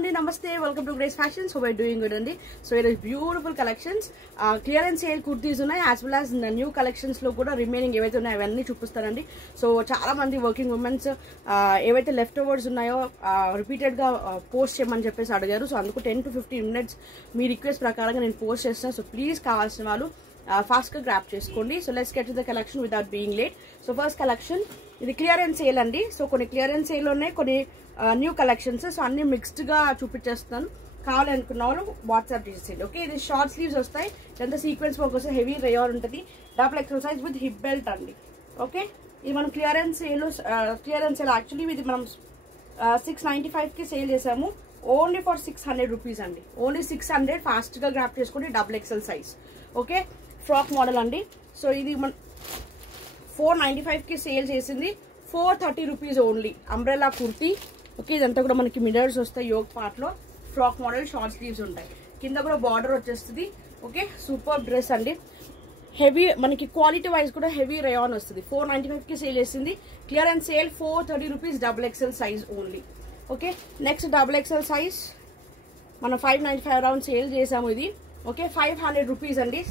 Andi, Namaste, welcome to Grace Fashions. Hope you're doing good, Andi. So it is beautiful collections. Clearance sale kurtis unnai as well as new collections lo kuda remaining evaithe unnai avanni chupistarandi. So chaala mandi working women evaithe leftovers unnayo repeated ga post cheyamani cheppesi adigaru. So anduku 10 to 15 minutes me request ప్రకారంగా నేను post చేస్తాను. So please కావాల్సిన వాళ్ళు fast గా grab చేసుకోండి. So let's get to the collection without being late. So first collection ఇది clearance sale అండి. So కొన్ని క్లియరెన్స్ సేల్ ఉన్నాయి, కొన్ని న్యూ కలెక్షన్స్. సో అన్ని మిక్స్డ్ గా చూపించేస్తాను. కావాలనుకున్న వాళ్ళు వాట్సాప్ చేసేయండి. ఓకే, ఇది షార్ట్ స్లీవ్స్ వస్తాయి, ఎంత సీక్వెన్స్ వర్క్ వస్తే హెవీ రేయాన్ ఉంటుంది, double exercise with hip belt అండి. ఓకే, ఇది మనం క్లియరెన్స్ సేల్ యాక్చువల్లీ ఇది మనం 695 కి సేల్ చేసాము. ఓన్లీ ఫర్ 600 రూపీస్ అండి. ఓన్లీ 600. ఫాస్ట్ గా గ్రాప్ చేసుకోండి. Double XL size. Okay, frock model అండి. సో ఇది మన 495 కి సేల్ చేసింది. 430 rupees only. Umbrella kurti. Okay, ఇదంతా కూడా మనకి మిరర్స్ వస్తాయి. యోగ్ పార్ట్ లో ఫ్రాక్ మోడల్, షార్ట్ స్లీవ్స్ ఉంటాయి, కింద కూడా బార్డర్ వచ్చేస్తుంది. ఓకే, సూపర్ డ్రెస్ అండి. హెవీ మనకి క్వాలిటీ వైజ్ కూడా హెవీ రేయాన్ వస్తుంది. 495 కి సేల్ చేసింది. Clearance sale 430 rupees. Double XL size only. Okay, next double XL size మనం 595 అరౌండ్ సేల్ చేసాము ఇది. ఓకే, 500 రూపీస్ అండి.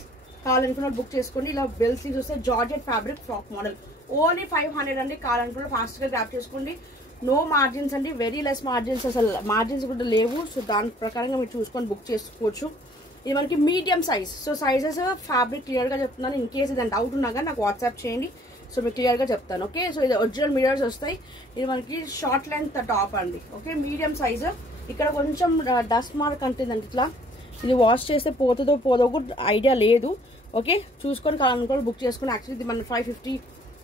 కావాలనుకున్న బుక్ చేసుకోండి. ఇలా బెల్ స్లీవ్స్ వస్తే georgette fabric frock model. Only 500 అండి. కావాలనుకున్న ఫాస్ట్ గా గ్రాప్ చేసుకోండి. నో మార్జిన్స్ అండి, వెరీ లెస్ మార్జిన్స్, అసలు మార్జిన్స్ కూడా లేవు. సో దాని ప్రకారంగా మీరు చూసుకొని బుక్ చేసుకోవచ్చు. ఇది మనకి medium size. So sizes fabric clear గా చెప్తున్నాను. ఇన్ కేసు ఏదైనా డౌట్ ఉన్నా కానీ నాకు వాట్సాప్ చేయండి. సో మీకు క్లియర్ గా చెప్తాను. ఓకే, సో ఇది ఒరిజినల్ మిరర్స్ వస్తాయి. ఇది మనకి షార్ట్ లెంత్ టాప్ అండి. Okay, medium size. ఇక్కడ కొంచెం డస్ట్ మార్క్ అంటుందండి. ఇట్లా ఇది వాష్ చేస్తే పోతుందో పోదో కూడా ఐడియా లేదు. ఓకే, చూసుకొని కావాలనుకోండి బుక్ చేసుకుని. యాక్చువల్లీ ఇది మనం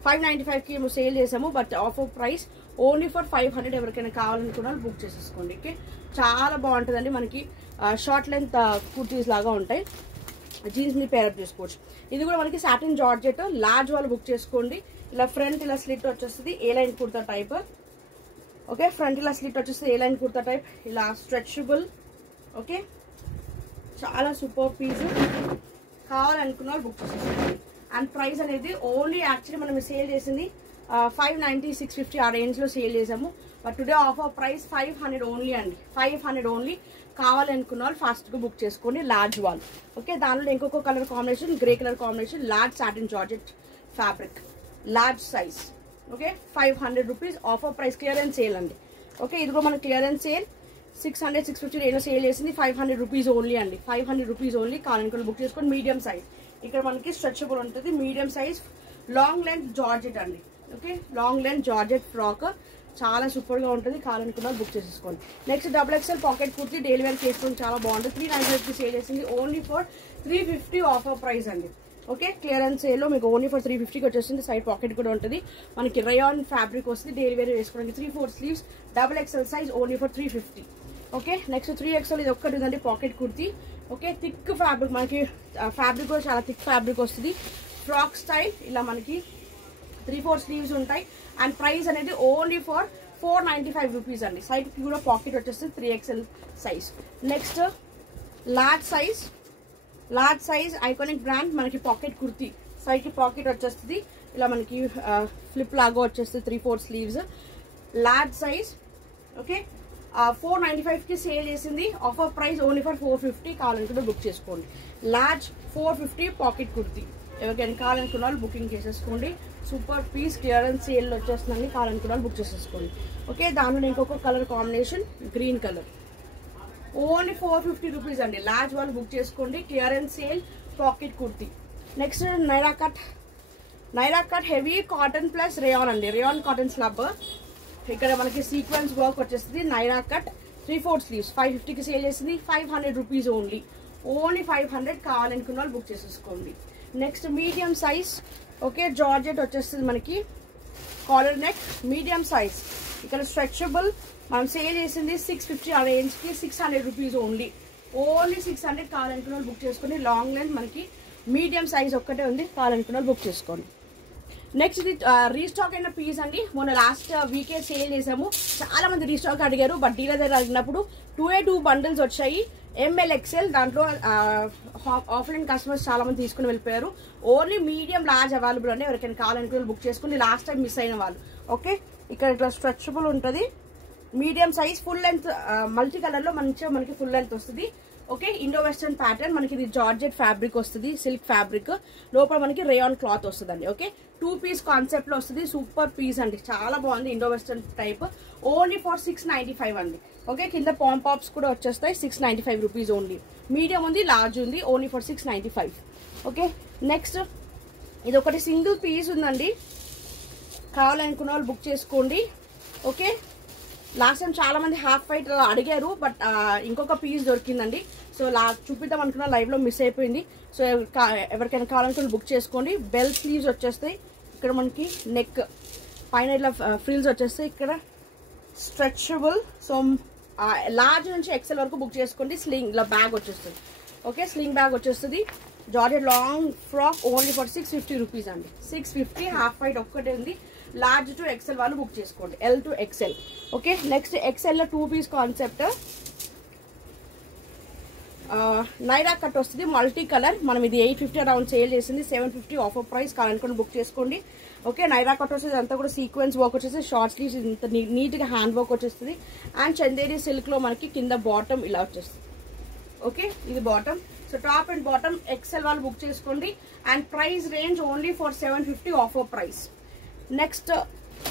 595 కి సేల్ చేసాము, but offer price only for 500. ఎవరికైనా కావాలనుకున్న బుక్ చేసేసుకోండి. ఓకే, చాలా బాగుంటుందండి. మనకి షార్ట్ లెంత్ కుర్తీస్ లాగా ఉంటాయి. జీన్స్ ని పేరప్ చేసుకోవచ్చు. ఇది కూడా మనకి సాటిన్ జార్జెట్. లార్జ్ వాళ్ళు బుక్ చేసుకోండి. ఇలా ఫ్రంట్ ఇలా స్లిట్ వచ్చేస్తుంది, A line kurta type. Okay, front ఇలా స్లిట్ వచ్చేస్తుంది, ఏ లైన్ కుర్తా టైప్. ఇలా స్ట్రెచబుల్. ఓకే, చాలా సూపర్ పీస్. కావాలనుకున్న వాళ్ళు బుక్ చేసుకోండి. అండ్ ప్రైస్ అనేది ఓన్లీ యాక్చువల్లీ మనం సేల్ చేసింది 590, 650 ఆ రేంజ్ లో సేల్ చేసాము. But today offer price 500 only అండి. 500 ఓన్లీ. కావాలనుకున్న వాళ్ళు ఫాస్ట్ గా బుక్ చేసుకోండి. Large wall. ఓకే, దానిలో ఇంకొక colour combination, grey colour combination, large satin georgette fabric, large size. Okay, 500 rupees offer price. Clearance sale అండి. ఓకే, ఇది కూడా మన క్లియరెన్స్ సేల్ 600, 650 రేంజ్ లో సేల్ చేసింది. 500 రూపీస్ ఓన్లీ అండి. 500 రూపీస్ ఓన్లీ. కావాలనుకున్న బుక్ చేసుకోండి. Medium size. ఇక్కడ మనకి స్ట్రెచబుల్ ఉంటుంది. Medium size, long length georgette అండి. Okay, long length georgette frock చాలా సూపర్ గా ఉంటుంది. కావాలనుకున్న బుక్ చేసేసుకోండి. Next double XL pocket kurti daily wear చేసుకోండి. చాలా బాగుంటుంది. 395 కి సేల్ చేసింది. ఓన్లీ ఫర్ 350 ఆఫర్ ప్రైస్ అండి. ఓకే, క్లియరెన్స్ సేల్ లో మీకు ఓన్లీ ఫర్ 350కి వచ్చేసింది. సైడ్ పాకెట్ కూడా ఉంటుంది. మనకి రేయాన్ ఫ్యాబ్రిక్ వస్తుంది. డైలీ వేర్ వేసుకోవడానికి 3/4 sleeves. Double XL size only for 350. Okay, next 3XL ఇది ఒక్కటి ఉందండి pocket kurti. Okay, thick fabric. మనకి ఫ్యాబ్రిక్ కూడా చాలా థిక్ ఫ్యాబ్రిక్ వస్తుంది. Frock style. ఇలా మనకి 3/4 స్లీవ్స్ ఉంటాయి. అండ్ ప్రైస్ అనేది ఓన్లీ ఫర్ 495 రూపీస్ అండి. సైడ్ కి కూడా పాకెట్ వచ్చేస్తుంది. 3XL size. Next large size. Large size iconic brand. మనకి పాకెట్ కుర్తీ. సైడ్ కి పాకెట్ వచ్చేస్తుంది. ఇలా మనకి ఫ్లిప్ లాగా వచ్చేస్తుంది. 3/4 స్లీవ్స్. Large size. ఓకే, 495 కి సేల్ చేసింది. Offer price only for 450. కావాలనుకుంటే బుక్ చేసుకోండి. Large 450 pocket kurti. ఎవరికైనా కావాలనుకున్న వాళ్ళు బుకింగ్ చేసేసుకోండి. Super piece. క్లియరెన్స్ సేల్ వచ్చేస్తుందండి. కావాలనుకున్న వాళ్ళు బుక్ చేసేసుకోండి. ఓకే, దానిలో ఇంకొక colour combination green colour. Only 450 rupees అండి. లార్జ్ వాళ్ళు బుక్ చేసుకోండి. Clearance sale pocket kurti. Next Naira cut. Naira cut heavy cotton plus rayon అండి. Rayon cotton slub. ఇక్కడ మనకి సీక్వెన్స్ వర్క్ వచ్చేస్తుంది. Naira cut 3/4 sleeves. 550కి సేల్ చేసింది. 500 రూపీస్ ఓన్లీ. ఓన్లీ 500. కావాలనుకున్న వాళ్ళు బుక్ చేసేసుకోండి. Next medium size. Okay, georgette వచ్చేస్తుంది మనకి. Collar neck. Medium size. ఇక్కడ స్ట్రెచబుల్. మనం సేల్ చేసింది 650 ఆ రేంజ్ కి. 600 రూపీస్ ఓన్లీ. ఓన్లీ 600. కావాలనుకున్న వాళ్ళు బుక్ చేసుకోండి. లాంగ్ లెంత్ మనకి మీడియం సైజ్ ఒక్కటే ఉంది. కావాలనుకున్న వాళ్ళు బుక్ చేసుకోండి. నెక్స్ట్ ఇది రీస్టాక్ అయిన పీస్ అండి. మొన్న లాస్ట్ వీకే సేల్ చేసాము. చాలా మంది రీస్టాక్ అడిగారు. బట్ డీలర్ దగ్గర అడిగినప్పుడు 2 బండిల్స్ వచ్చాయి. ML XL. దాంట్లో ఆఫ్లైన్ కస్టమర్స్ చాలా మంది తీసుకుని వెళ్ళిపోయారు. ఓన్లీ మీడియం లార్జ్ అవైలబుల్ అండి. ఎవరికైనా కావాలనుకుని బుక్ చేసుకుని లాస్ట్ టైం మిస్ అయిన వాళ్ళు. ఓకే, ఇక్కడ ఇట్లా స్ట్రెచబుల్ ఉంటుంది. Medium size full length multi colour లో మంచిగా మనకి ఫుల్ లెంత్ వస్తుంది. ఓకే, ఇండో వెస్టర్న్ ప్యాటర్న్, మనకి ఇది జార్జెట్ ఫ్యాబ్రిక్ వస్తుంది, సిల్క్ ఫ్యాబ్రిక్, లోపల మనకి రేయాన్ క్లాత్ వస్తుందండి. ఓకే, 2 పీస్ కాన్సెప్ట్ లో వస్తుంది, సూపర్ పీస్ అండి, చాలా బాగుంది. Indo western type, only for 695 అండి. ఓకే, కింద పాంపాప్స్ కూడా వచ్చేస్తాయి, 695 రూపీస్ ఓన్లీ. మీడియం ఉంది, లార్జ్ ఉంది, ఓన్లీ ఫర్ 695. ఓకే, నెక్స్ట్ ఇది ఒకటి సింగిల్ పీస్ ఉందండి, కావాలనుకున్న వాళ్ళు బుక్ చేసుకోండి. ఓకే, లాస్ట్ టైం చాలా మంది హాఫ్ వైట్ అడిగారు, బట్ ఇంకొక పీస్ దొరికిందండి. సో చూపిద్దాం అనుకున్న లైవ్ లో మిస్ అయిపోయింది. సో ఎవరికైనా కావాలనుకుని బుక్ చేసుకోండి. బెల్ స్లీవ్స్ వచ్చేస్తాయి, ఇక్కడ మనకి నెక్ పైన ఇట్లా ఫ్రిల్స్ వచ్చేస్తాయి, ఇక్కడ స్ట్రెచబుల్. సో లార్జ్ నుంచి ఎక్సెల్ వరకు బుక్ చేసుకోండి. స్లింగ్ ఇలా బ్యాగ్ వచ్చేస్తుంది. ఓకే, స్లింగ్ బ్యాగ్ వచ్చేస్తుంది, georgette long frock, only for 650 rupees అండి. 650, హాఫ్ వైట్ ఒక్కటే ఉంది. లార్జ్ టు ఎక్సెల్ వాళ్ళు బుక్ చేసుకోండి, L to XL. Okay, next XL లో 2 పీస్ కాన్సెప్ట్, నైరా కట్ వస్తుంది, మల్టీ కలర్. మనం ఇది 850 అరౌండ్ సేల్ చేసింది, 750 ఆఫర్ ప్రైస్, కావాలనుకుని బుక్ చేసుకోండి. ఓకే, నైరా కట్ వస్తుంది, అంతా కూడా సీక్వెన్స్ వర్క్ వచ్చేసి, షార్ట్ స్లీవ్స్ ఇంత నీట్ గా హ్యాండ్ వర్క్ వచ్చేస్తుంది. అండ్ చందేరి సిల్క్ లో మనకి కింద బాటమ్ ఇలా వచ్చేస్తుంది. ఓకే, ఇది bottom. So top and bottom XL వాళ్ళు బుక్ చేసుకోండి. And price range only for 750 offer price. Next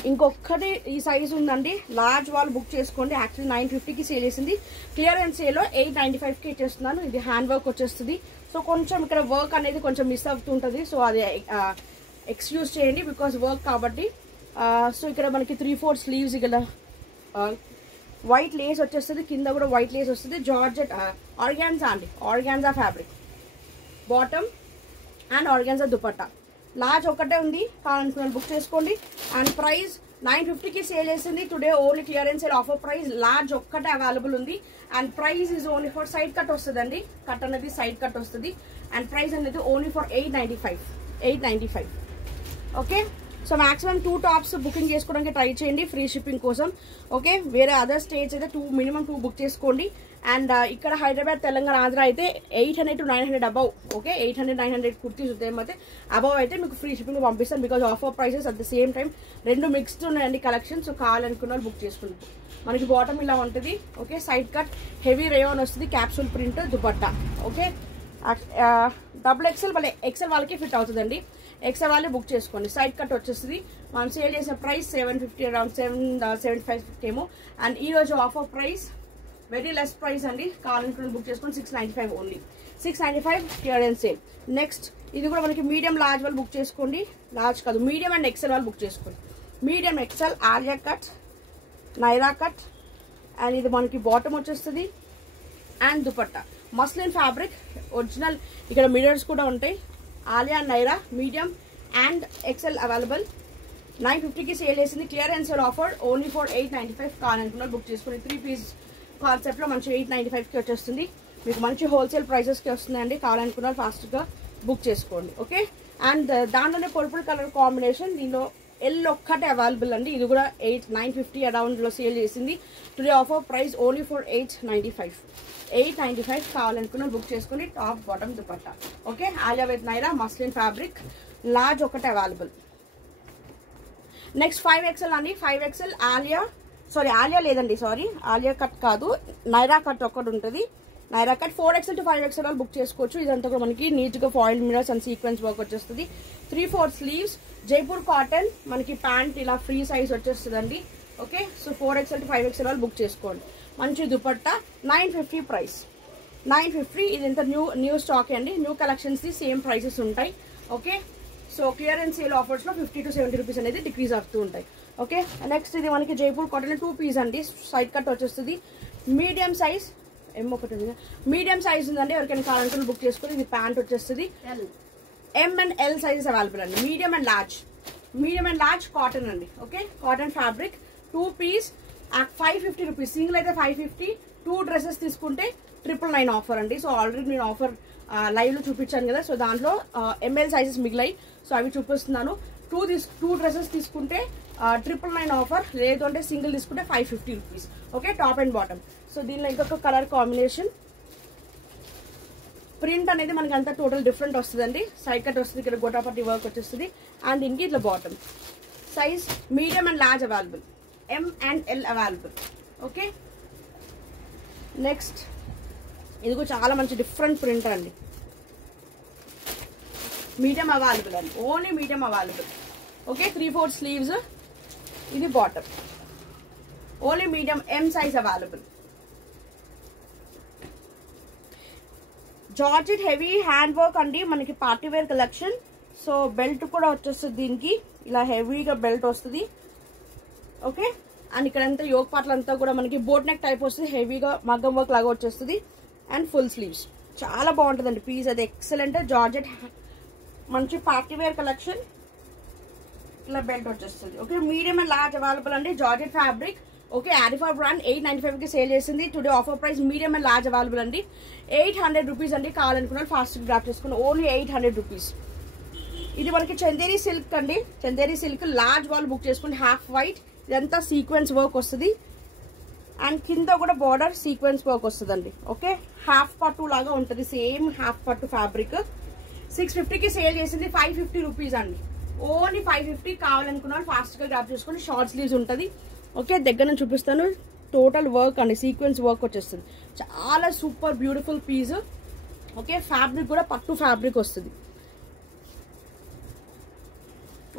ఇంకొకటి ఈ సైజ్ ఉందండి, లార్జ్ వాళ్ళు బుక్ చేసుకోండి. యాక్చువల్లీ 950కి సేల్ చేసింది, క్లియరెన్స్ సేల్ లో 895కి ఇచ్చేస్తున్నాను. ఇది హ్యాండ్ వర్క్ వచ్చేస్తుంది. సో కొంచెం ఇక్కడ వర్క్ అనేది కొంచెం మిస్ అవుతుంటుంది, సో అది ఎక్స్క్యూజ్ చేయండి, బికాస్ వర్క్ కాబట్టి. సో ఇక్కడ మనకి 3/4 స్లీవ్స్, ఇక్కడ వైట్ లేస్ వచ్చేస్తుంది, కింద కూడా వైట్ లేస్ వస్తుంది, జార్జెట్ ఆర్గాన్జా అండి, organza fabric bottom and organza dupatta. Large ఒకటే ఉంది, కావాలనుకున్న బుక్ చేసుకోండి. అండ్ ప్రైస్ 950కి సేల్ చేసింది, today only clearance sale offer price. Large ఒక్కటే అవైలబుల్ ఉంది. And price is only for side cut వస్తుందండి, కట్ అనేది సైడ్ కట్ వస్తుంది. అండ్ ప్రైస్ అనేది only for 895. Okay, so maximum 2 tops booking చేసుకోవడానికి try చేయండి free shipping కోసం. ఓకే, వేరే అదర్ స్టేట్స్ అయితే మినిమం 2 బుక్ చేసుకోండి. అండ్ ఇక్కడ హైదరాబాద్, తెలంగాణ, ఆంధ్ర అయితే 800 to 900 అబౌవ్. ఓకే, 800-900 కుర్తీస్ అయితే అబౌవ్ అయితే మీకు ఫ్రీ షిప్పింగ్ పంపిస్తాను, because offer prices at the same time 2 mixed ఉన్నాయండి కలెక్షన్. సో కావాలనుకున్న వాళ్ళు బుక్ చేసుకుంటారు. మనకి బాటమ్ ఇలా ఉంటుంది. Okay, side cut heavy rayon వస్తుంది, capsule print dupatta. Okay, double XL XL వాళ్ళకి ఫిట్ అవుతుందండి, ఎక్సెల్ వాళ్ళే బుక్ చేసుకోండి. సైడ్ కట్ వచ్చేస్తుంది. మనం సేల్ చేసిన ప్రైస్ 750, అరౌండ్ 775 ఏమో. అండ్ ఈ రోజు offer price very less price అండి, కావాలనుకుని బుక్ చేసుకోండి, 695 ఓన్లీ. 695 clearance sale. నెక్స్ట్ ఇది కూడా మనకి మీడియం లార్జ్ వాళ్ళు బుక్ చేసుకోండి, లార్జ్ కాదు మీడియం అండ్ ఎక్సెల్ వాళ్ళు బుక్ చేసుకోండి. Medium XL Alia cut, Naira cut, and ఇది మనకి బాటమ్ వచ్చేస్తుంది. And dupatta muslin fabric original, ఇక్కడ మిరర్స్ కూడా ఉంటాయి. Alia Naira medium and XL available. 950కి సేల్ చేసింది, clearance sale offer only for 895. కావాలనుకున్నారు బుక్ చేసుకుని. 3 పీస్ కాన్సెప్ట్ లో మంచి 895కి వచ్చేస్తుంది, మీకు మంచి హోల్సేల్ ప్రైసెస్కి వస్తుందండి. కావాలనుకున్నారు ఫాస్ట్గా బుక్ చేసుకోండి. ఓకే, అండ్ దాంట్లోనే పర్పుల్ కలర్ కాంబినేషన్, దీనిలో ఎల్ ఒక్కటే అవైలబుల్ అండి. ఇది కూడా 950 అరౌండ్ లో సేల్ చేసింది. Today offer price only for 895. కావాలనుకున్న బుక్ చేసుకుని. Top bottom dupatta. Okay, Alia with Naira muslin fabric, large ఒకటే అవైలబుల్. నెక్స్ట్ 5XL అండి. 5XL ఆలియా లేదండి, ఆలియా కట్ కాదు, నైరా కట్ ఒకటి ఉంటుంది. Naira cut 4XL to 5XL వాళ్ళు బుక్ చేసుకోవచ్చు. ఇదంతా కూడా మనకి నీట్ గా foil mirrors and sequence work వచ్చేస్తుంది. 3/4 స్లీవ్స్, జైపూర్ కాటన్, మనకి ప్యాంట్ ఇలా ఫ్రీ సైజ్ వచ్చేస్తుందండి. Okay, so 4XL to 5XL వాళ్ళు బుక్ చేసుకోండి. మంచి దుపట్టా, 950 ప్రైస్. 950. ఇది ఎంత న్యూ స్టాక్ అండి, new collections the same prices ఉంటాయి. Okay, so clearance sale offers లో 50 to 70 రూపీస్ అనేది డిక్రీజ్ అవుతూ ఉంటాయి. ఓకే, నెక్స్ట్ ఇది మనకి జైపూర్ కాటన్ 2 పీస్ అండి, సైడ్ కట్ వచ్చేస్తుంది. మీడియం సైజ్ మీడియం సైజ్ ఉందండి, ఎవరికైనా కావాలనుకుని బుక్ చేసుకుని. ఇది ప్యాంట్ వచ్చేస్తుంది. M and L sizes available అండి. మీడియం అండ్ లార్జ్ కాటన్ అండి. Okay, cotton fabric 2 piece 550 rupees. Single అయితే 550, 2 డ్రెస్సెస్ తీసుకుంటే 999 ఆఫర్ అండి. సో ఆల్రెడీ నేను ఆఫర్ లైవ్ లో చూపించాను కదా, సో దాంట్లో ML సైజెస్ మిగిలాయి, సో అవి చూపిస్తున్నాను. 2 డ్రెస్సెస్ తీసుకుంటే 999 ఆఫర్, లేదు అంటే సింగిల్ తీసుకుంటే 550 rupees. Okay, top and bottom. So దీనిలో ఇంకొక కలర్ కాంబినేషన్, ప్రింట్ అనేది మనకి అంతా టోటల్ డిఫరెంట్ వస్తుందండి. సైడ్ కట్ వస్తుంది, ఇక్కడ గోటాపట్టి వర్క్ వచ్చేస్తుంది. అండ్ దీనికి ఇట్లా bottom. Size medium and large available, M and L available. Okay next ఇది కూడా చాలా మంచి డిఫరెంట్ ప్రింట్ అండి. మీడియం అవైలబుల్ అండి, only medium available. Okay 3/4 sleeves, ఇది bottom, only medium M size available. Georgette heavy hand work అండి మనకి party wear collection. So belt కూడా వచ్చేస్తుంది దీనికి, ఇలా హెవీగా బెల్ట్ వస్తుంది. ఓకే అండ్ ఇక్కడంతా యోగ్ పార్ట్లంతా కూడా మనకి బోట్ నెక్ టైప్ వస్తుంది, హెవీగా మగ్గం వర్క్ లాగా వచ్చేస్తుంది. అండ్ ఫుల్ స్లీవ్స్ చాలా బాగుంటుందండి పీస్, అది ఎక్సలెంట్. జార్జెట్ మంచి పార్టీ వేర్ కలెక్షన్, ఇలా బెల్ట్ వచ్చేస్తుంది. Okay medium and large available అండి. Georgette fabric. Okay Arifa brand 895కి సేల్ చేసింది. Today offer price medium and large available అండి. 800 రూపీస్ అండి. కావాలనుకున్నారు ఫాస్ట్ గ్రాప్ చేసుకుని ఓన్లీ 800 రూపీస్. ఇది మనకి చందేరి సిల్క్ అండి, చందేరి సిల్క్ లార్జ్ వాల్ బుక్ చేసుకుని హాఫ్ వైట్, ఇదంతా సీక్వెన్స్ వర్క్ వస్తుంది. అండ్ కింద కూడా బార్డర్ సీక్వెన్స్ వర్క్ వస్తుందండి. ఓకే హాఫ్ పట్టు లాగా ఉంటుంది, సేమ్ హాఫ్ పట్టు ఫ్యాబ్రిక్. 650కి సేల్ చేసింది. 550 రూపీస్ అండి, ఓన్లీ 550. కావాలనుకున్నారు ఫాస్ట్ గా గ్రాప్ చేసుకుని షార్ట్ స్లీవ్స్ ఉంటుంది. ఓకే దగ్గర నుంచి చూపిస్తాను, టోటల్ వర్క్ అండి, సీక్వెన్స్ వర్క్ వచ్చేస్తుంది. చాలా super beautiful piece. Okay fabric కూడా పట్టు ఫ్యాబ్రిక్ వస్తుంది,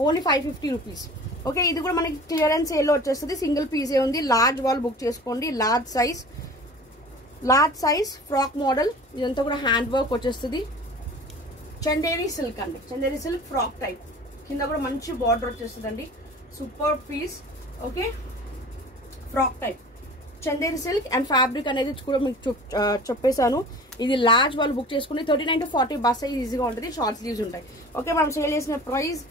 ఓన్లీ 550 రూపీస్. ఓకే ఇది కూడా మనకి క్లియరెన్స్ సేల్లో వచ్చేస్తుంది. సింగిల్ పీసే ఉంది. లార్జ్ వాల్ బుక్ చేసుకోండి, లార్జ్ సైజ్ ఫ్రాక్ మోడల్. ఇదంతా కూడా హ్యాండ్ వర్క్ వచ్చేస్తుంది. చందేరి సిల్క్ అండి, చందేరి సిల్క్ ఫ్రాక్ టైప్, కింద కూడా మంచి బార్డర్ వచ్చేస్తుంది అండి. Super piece. Okay frock type Chanderi silk and fabric అనేది కూడా మీకు చెప్పేశాను. ఇది లార్జ్ వాళ్ళు బుక్ చేసుకుని 39 to 40 బస్ సైజ్ ఈజీగా ఉంటుంది. షార్ట్ స్లీవ్స్ ఉంటాయి. ఓకే మనం సేల్ చేసిన ప్రైస్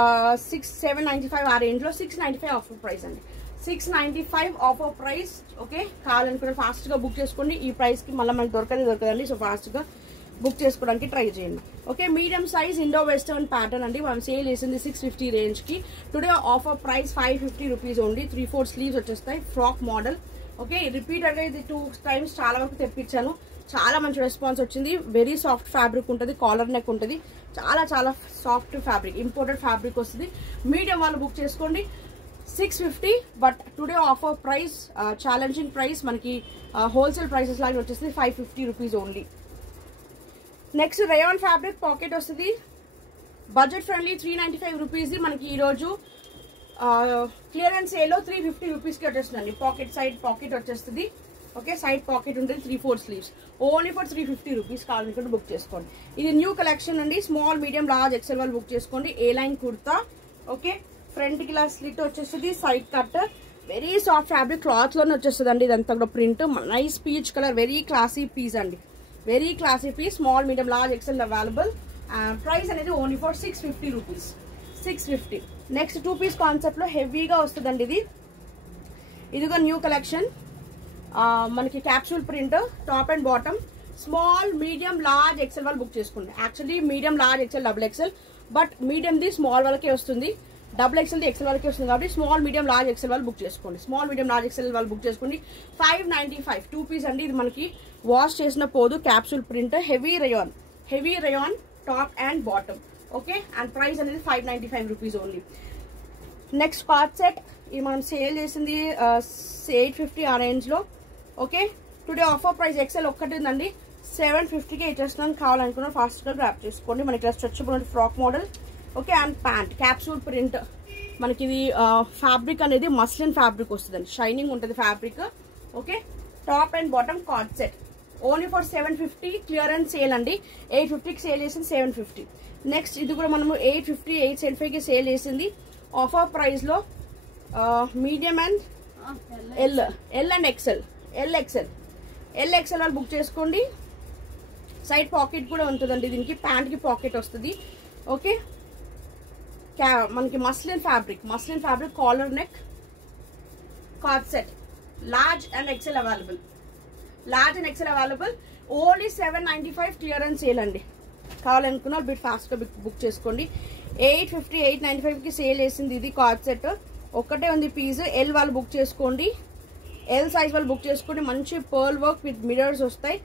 795 ఆ రేంజ్ లో 695 ఆఫర్ ప్రైస్ అండి. 695 ఆఫర్ ప్రైస్. ఓకే కావాలనుకున్న ఫాస్ట్ గా బుక్ చేసుకోండి. ఈ ప్రైస్ కి మళ్ళీ మనకి దొరకదండి. సో ఫాస్ట్ గా బుక్ చేసుకోవడానికి ట్రై చేయండి. Okay medium size Indo western pattern అండి. మనం సేల్ చేసింది 650 రేంజ్ కి. Today offer price 550 rupees only. 3/4 sleeves వచ్చేస్తాయి, ఫ్రాక్ మోడల్. ఓకే రిపీటెడ్ గా ఇది 2 times చాలా వరకు తెప్పించాను. చాలా మంచి రెస్పాన్స్ వచ్చింది. వెరీ సాఫ్ట్ ఫ్యాబ్రిక్ ఉంటుంది, కాలర్ నెక్ ఉంటుంది. చాలా చాలా సాఫ్ట్ ఫ్యాబ్రిక్, ఇంపోర్టెడ్ ఫ్యాబ్రిక్ వస్తుంది. మీడియం వాళ్ళు బుక్ చేసుకోండి 650. But today offer price challenging price, మనకి హోల్సేల్ ప్రైసెస్ లాగా వచ్చేస్తుంది 550 rupees only. Next rayon fabric pocket వస్తుంది, బడ్జెట్ ఫ్రెండ్లీ 395 రూపీస్. మనకి ఈరోజు క్లియరెన్స్ సేల్ లో 350 రూపీస్ కి వచ్చేస్తుందండి. పాకెట్ సైడ్ పాకెట్ వచ్చేస్తుంది. ఓకే సైడ్ పాకెట్ ఉంటుంది, 3/4 స్లీవ్స్, ఓన్లీ ఫర్ 350 రూపీస్. కావాలనుకుంటే బుక్ చేసుకోండి. ఇది న్యూ కలెక్షన్ అండి. స్మాల్ మీడియం లార్జ్ ఎక్సెల్ వాళ్ళు బుక్ చేసుకోండి. A line kurta. Okay front కి ఇలా స్లిట్ వచ్చేస్తుంది, side cut, very soft fabric, cloth లోనే వచ్చేస్తుంది అండి. ఇదంతా కూడా print, nice peach colour, very classy piece అండి, very classy piece. Small medium large XL available. Price అనేది only for 650 rupees. 650. Next 2 piece concept లో హెవీగా వస్తుందండి. ఇదిగో న్యూ కలెక్షన్, మనకి capsule print, top and bottom. Small medium large XL వాళ్ళు book చేసుకోండి. Actually medium large XL double XL, but మీడియంది small వాళ్ళకే వస్తుంది, డబుల్ ఎక్సెల్ది ఎక్సెల్ వాళ్ళకే వస్తుంది. కాబట్టి స్మాల్ మీడియం లార్జ్ ఎక్సెల్ వాళ్ళు బుక్ చేసుకోండి. స్మాల్ మీడియం లార్జ్ ఎక్సెల్ వాళ్ళు బుక్ చేసుకోండి. 595 2 పీస్ అండి. ఇది మనకి వాష్ చేసిన పోదు, capsule print, heavy rayon top and bottom. Okay and price అనేది 595 rupees only. Next part set, ఇది మనం సేల్ చేసింది 850 ఆ రేంజ్ లో. Okay today offer price XL ఒక్కటి ఉందండి, 750కి ఇచ్చేస్తున్నాను. కావాలనుకున్నా ఫాస్ట్ గా గ్రాప్ చేసుకోండి. మనకి ఇలా stretchable frock model. Okay and pant capsule print. మనకి ఇది ఫ్యాబ్రిక్ అనేది మస్లిన్ ఫ్యాబ్రిక్ వస్తుందండి, షైనింగ్ ఉంటుంది fabric. Okay top and bottom card set, only for 750. Clearance sale అండి. 850కి సేల్ చేసింది, 750. నెక్స్ట్ ఇది కూడా మనము 850 875కి సేల్ చేసింది. ఆఫర్ ప్రైస్ లో medium and L and XL. L XL వాళ్ళు బుక్ చేసుకోండి. సైడ్ పాకెట్ కూడా ఉంటుందండి దీనికి, ప్యాంట్ కి పాకెట్ వస్తుంది. ఓకే మనకి muslin fabric collar neck cord set, large and XL available. Only 795 clearance sale అండి. కావాలనుకున్నా బిట్ ఫాస్ట్ గా బుక్ చేసుకోండి. 850 895కి సేల్ చేసింది ఇది కార్డ్ సెట్. ఒక్కటే ఉంది పీస్. ఎల్ వాళ్ళు బుక్ చేసుకోండి, ఎల్ సైజ్ వాళ్ళు బుక్ చేసుకోండి. మంచి పర్ల్ వర్క్ విత్ మిరర్స్ వస్తాయి.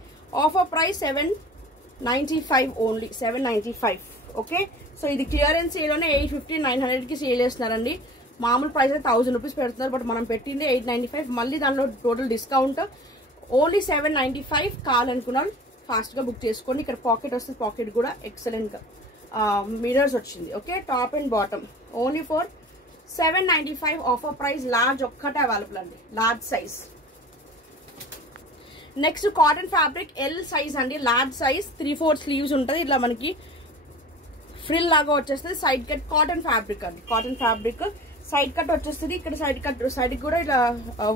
Offer price 795 only, 795. Okay so ఇది క్లియరెన్స్ సేల్ లోనే 850 900కి సేల్ చేస్తున్నారండి. మామూలు ప్రైస్ అయితే 1000 రూపీస్ పెడుతున్నారు, బట్ మనం పెట్టింది 895. మళ్ళీ దానిలో టోటల్ డిస్కౌంట్ ఓన్లీ 795. కావాలనుకున్నాను ఫాస్ట్గా బుక్ చేసుకోండి. ఇక్కడ పాకెట్ వస్తుంది, పాకెట్ కూడా ఎక్సలెంట్గా మిరర్స్ వచ్చింది. Okay, top and bottom only for 795 offer price. Large ఒక్కటే అవైలబుల్ అండి, large size. Next cotton fabric L size అండి, లార్జ్ సైజ్ 3/4 స్లీవ్స్ ఉంటుంది. ఇట్లా మనకి ఫ్రిల్ లాగా వచ్చేస్తుంది. సైడ్ కట్ కాటన్ ఫ్యాబ్రిక్ అండి, కాటన్ ఫ్యాబ్రిక్ సైడ్ కట్ వచ్చేస్తుంది. ఇక్కడ సైడ్ కూడా ఇట్లా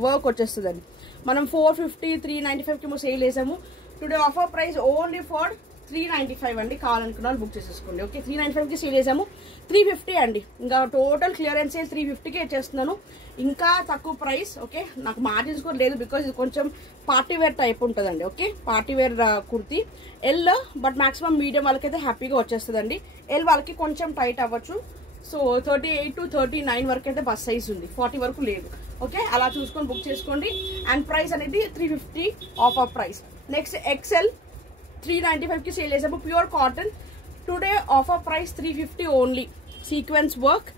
వర్క్ వచ్చేస్తుంది అండి. మనం 450 395 కి సేల్ చేసాము. Today offer price only for 395 అండి. కావాలనుకున్న వాళ్ళు బుక్ చేసేసుకోండి. ఓకే, 395 కి సేల్ చేసాము, 350 అండి. ఇంకా టోటల్ క్లియరెన్స్ సేల్ 350కి ఇచ్చేస్తున్నాను, ఇంకా తక్కువ ప్రైస్. ఓకే, నాకు మార్జిన్స్ కూడా లేదు, బికాజ్ ఇది కొంచెం పార్టీ వేర్ టైప్ ఉంటుందండి. Okay, party wear kurti L, but maximum medium వాళ్ళకైతే హ్యాపీగా వచ్చేస్తుందండి. ఎల్ వాళ్ళకి కొంచెం టైట్ అవ్వచ్చు. సో 38 to 39 వరకు అయితే బస్ సైజ్ ఉంది, 40 వరకు లేదు. ఓకే, అలా చూసుకొని బుక్ చేసుకోండి. అండ్ ప్రైస్ అనేది 350 ఆఫర్ ప్రైస్. నెక్స్ట్ ఎక్సెల్ 395 కి సేల్ చేసాము, pure cotton. Today offer price 350 only. Sequence work,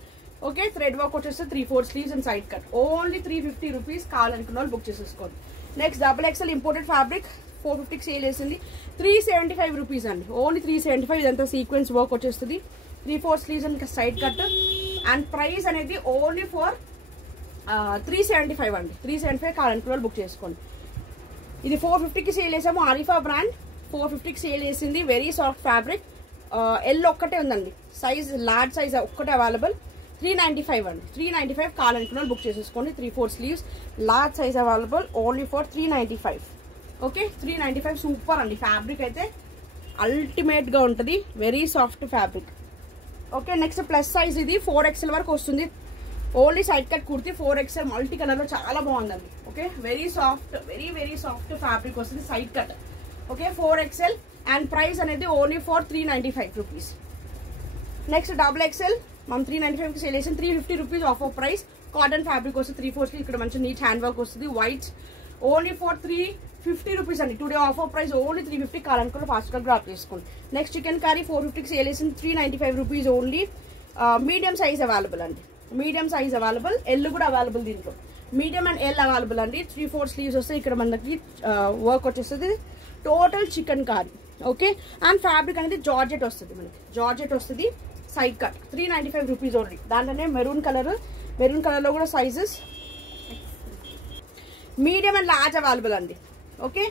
okay, thread work వచ్చేస్తే 3/4 sleeves and side cut only 350 rupees. కావాలనుకున్న వాళ్ళు బుక్ చేసేసుకోండి. Next double XL imported fabric 450కి sale చేసింది, 375 rupees అండి, ఓన్లీ 375. ఇదంతా సీక్వెన్స్ వర్క్ వచ్చేస్తుంది, 3/4 sleeves and side cut. And price అనేది ఓన్లీ ఫర్ 375 అండి, 375. కావాలనుకున్న వాళ్ళు బుక్ చేసుకోండి. ఇది 450కి సేల్ చేసాము, ఆరిఫా బ్రాండ్ 450కి సేల్ చేసింది. వెరీ సాఫ్ట్ ఫ్యాబ్రిక్, ఎల్ ఒక్కటే ఉందండి, సైజ్ లార్జ్ సైజ్ ఒక్కటే అవైలబుల్, 395 అండి, 395. కావాలనుకున్న బుక్ చేసేసుకోండి. 3/4 sleeves large size available only for 395. Okay, 395 super అండి. ఫ్యాబ్రిక్ అయితే అల్టిమేట్ గా ఉంటుంది, very soft fabric. Okay, next plus size ఇది 4XL వరకు వస్తుంది. Only side cut kurti 4XL multi colour లో చాలా బాగుందండి. Okay, very soft, very soft fabric వస్తుంది, side cut. Okay, 4XL. And price అనేది only for 395 rupees. Next double XL మనం 395 కి సేల్ చేసాం, 350 rupees offer price. Cotton fabric వస్తుంది, 3/4 ఇక్కడ మంచి నీట్ హ్యాండ్ వర్క్ వస్తుంది, వైట్ ఓన్లీ ఫర్ 350 రూపీస్ అండి. Today offer price only 350. కావాలనుకున్న ఫాస్ట్ గా గ్రాప్ చేసుకోండి. నెక్స్ట్ చికెన్ కర్రీ 450కి సేల్ చేసింది, 395 rupees only. Medium size available అండి, మీడియం సైజ్ అవైలబుల్. ఎల్ కూడా అవైలబుల్, దీంట్లో మీడియం అండ్ ఎల్ అవైలబుల్ అండి. 3/4 స్లీవ్స్ వస్తాయి, ఇక్కడ మనకి వర్క్ వచ్చేస్తుంది, total chikankari. Okay, and fabric అనేది జార్జెట్ వస్తుంది, మనకి జార్జెట్ వస్తుంది, సైడ్ కట్ 395 రూపీస్ ఓన్లీ. దాంట్లోనే మెరూన్ కలర్ లో కూడా sizes medium and large available అండి. Okay,